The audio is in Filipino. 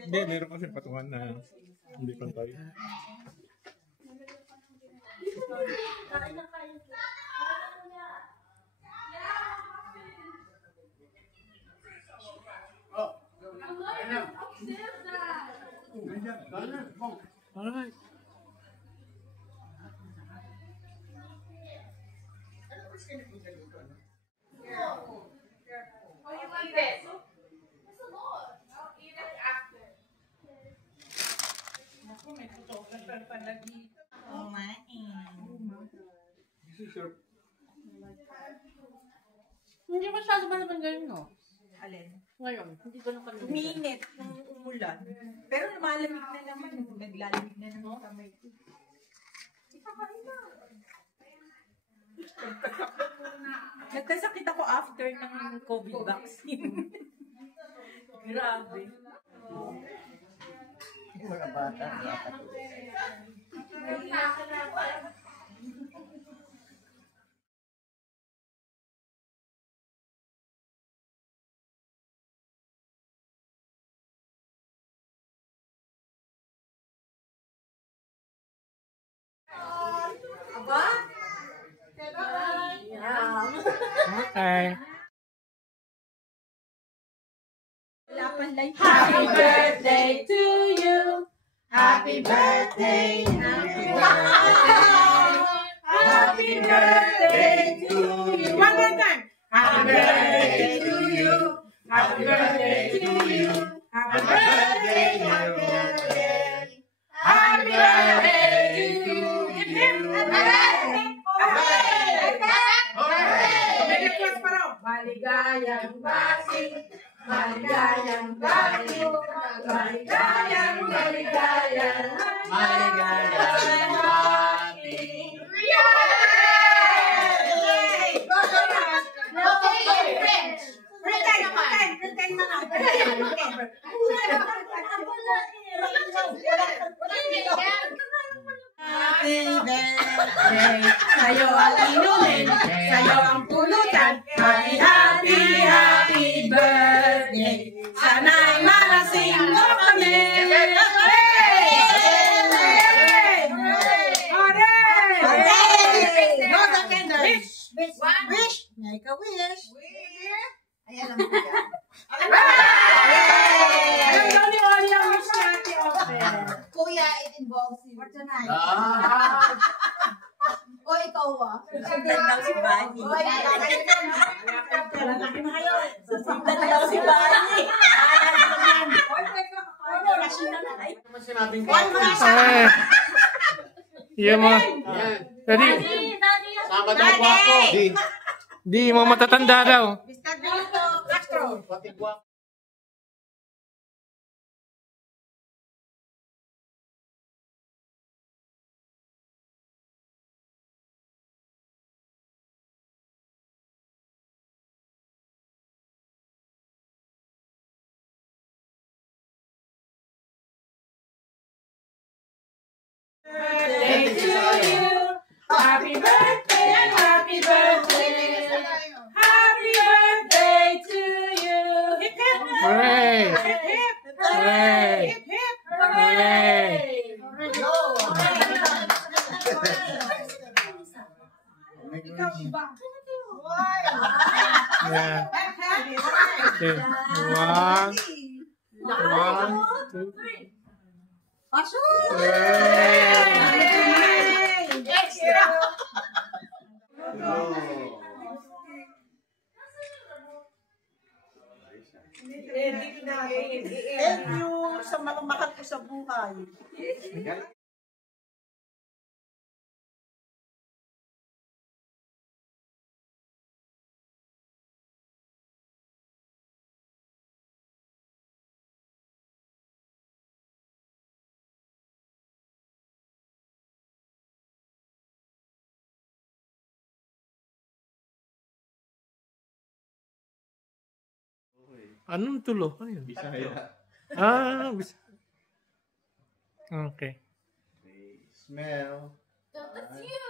Hindi, meron kasi patungan na hindi pantay. Alright. Hindi masyado ba naman ganyan, no? Alin? Ngayon, hindi ko nung kanina. Uminit nung umulan. Pero malamig na naman. Naglalamig na naman kamay ko. Nagkasakit ako after ng COVID vaccine. Grabe. Mga bata. Aba? Okay. Happy birthday to you. Happy birthday. Happy birthday. Happy birthday to you. One more time. Happy birthday to you. Happy birthday to you. Happy birthday. Happy birthday. Happy birthday to you. Maligayang bati, maligayang bati, maligayang, maligayang, maligayang bati. Yay! Okay, French. Pretend na lang. Happy birthday, sa'yo ang inumin, sa'yo ang pulutan. Happy, happy, happy birthday. Sana'y malasing mo kami. Wish! Make a wish! Ay, alam ko yan. Alam daw ni Oli ang wish natin, Open. Kuya, it involves you. For tonight. O, ikaw ah. Susundan daw si Bani. Lalaki na kayo. Susundan daw si Bani. Iya mo. Tadi. Sama daw po ako. Di mo matatanda daw. Mr. Dito Castro. Pati po ako. Birthday to you. Happy birthday, happy birthday. Happy birthday to you. Hip hip. Hooray! Hip hip. Hooray! Hip hip. Hooray! Yeah. Okay. One, two. Extra. Thank you sa mahal ko sa buhay. Anong tulo? Ano yun? Bisaya. Bisa. Okay. Smell. That's you.